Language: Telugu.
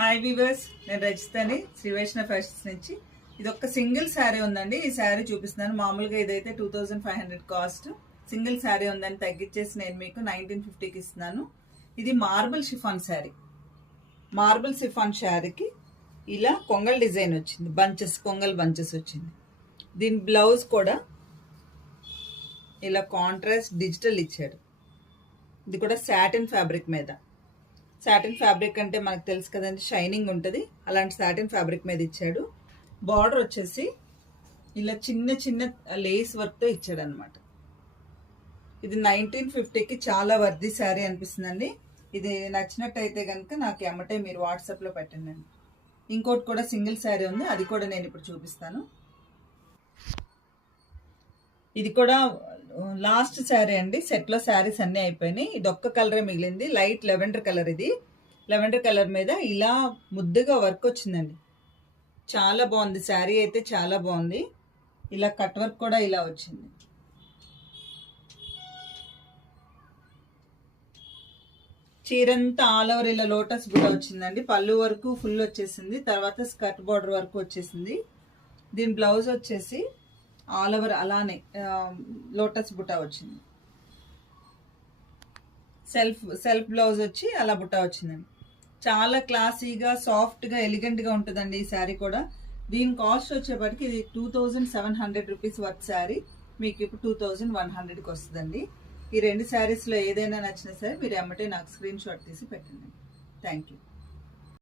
హాయ్ వీవర్స్, నేను రజితని శ్రీ వైష్ణవ్ ఫ్యాషన్స్ నుంచి. ఇది ఒక సింగిల్ శారీ ఉందండి. ఈ శారీ చూపిస్తున్నాను. మామూలుగా ఇదైతే 2500 కాస్ట్. సింగిల్ శారీ ఉందని తగ్గించేసి నేను మీకు 1950కి ఇస్తున్నాను. ఇది marble chiffon sari. Marble chiffon శారీకి ఇలా కొంగల్ డిజైన్ వచ్చింది, బంచెస్, కొంగల్ బంచెస్ వచ్చింది. దీని బ్లౌజ్ కూడా ఇలా కాంట్రాస్ట్ డిజిటల్ ఇచ్చాడు. ఇది కూడా సాటిన్ ఫ్యాబ్రిక్ మీద. సాటిన్ ఫ్యాబ్రిక్ అంటే మనకు తెలుసు కదండి, షైనింగ్ ఉంటుంది. అలాంటి సాటిన్ ఫ్యాబ్రిక్ మీద ఇచ్చాడు. బార్డర్ వచ్చేసి ఇలా చిన్న చిన్న లేస్ వర్క్తో ఇచ్చాడు అనమాట. ఇది 1950కి చాలా వర్ది శారీ అనిపిస్తుందండి. ఇది నచ్చినట్టయితే కనుక నాకు ఎమ్మటే మీరు వాట్సాప్లో పెట్టండి. ఇంకోటి కూడా సింగిల్ శారీ ఉంది, అది కూడా నేను ఇప్పుడు చూపిస్తాను. ఇది కూడా లాస్ట్ శారీ అండి. సెట్లో శారీస్ అన్నీ అయిపోయినాయి. ఇది ఒక్క కలరే మిగిలింది, లైట్ లెవెండర్ కలర్. ఇది లెవెండర్ కలర్ మీద ఇలా ముద్దుగా వర్క్ వచ్చిందండి. చాలా బాగుంది శారీ అయితే, చాలా బాగుంది. ఇలా కట్ వర్క్ కూడా ఇలా వచ్చింది. చీరంతా ఆల్ ఓవర్ ఇలా లోటస్ బుట్ట వచ్చిందండి. పళ్ళు వరకు ఫుల్ వచ్చేసింది, తర్వాత స్కర్ట్ బార్డర్ వరకు వచ్చేసింది. దీని బ్లౌజ్ వచ్చేసి ఆల్ ఓవర్ అలానే లోటస్ బుట్ట వచ్చింది. సెల్ఫ్ బ్లౌజ్ వచ్చి అలా బుట్ట వచ్చిందండి. చాలా క్లాసీగా, సాఫ్ట్గా, ఎలిగెంట్గా ఉంటుందండి ఈ శారీ కూడా. దీని కాస్ట్ వచ్చేప్పటికి ఇది 2700 రూపీస్ వర్త్ శారీ. మీకు ఇప్పుడు 2100కి వస్తుందండి. ఈ రెండు శారీస్లో ఏదైనా నచ్చినా సరే మీరు ఎమ్మటే నాకు స్క్రీన్ షాట్ తీసి పెట్టండి. Thank you.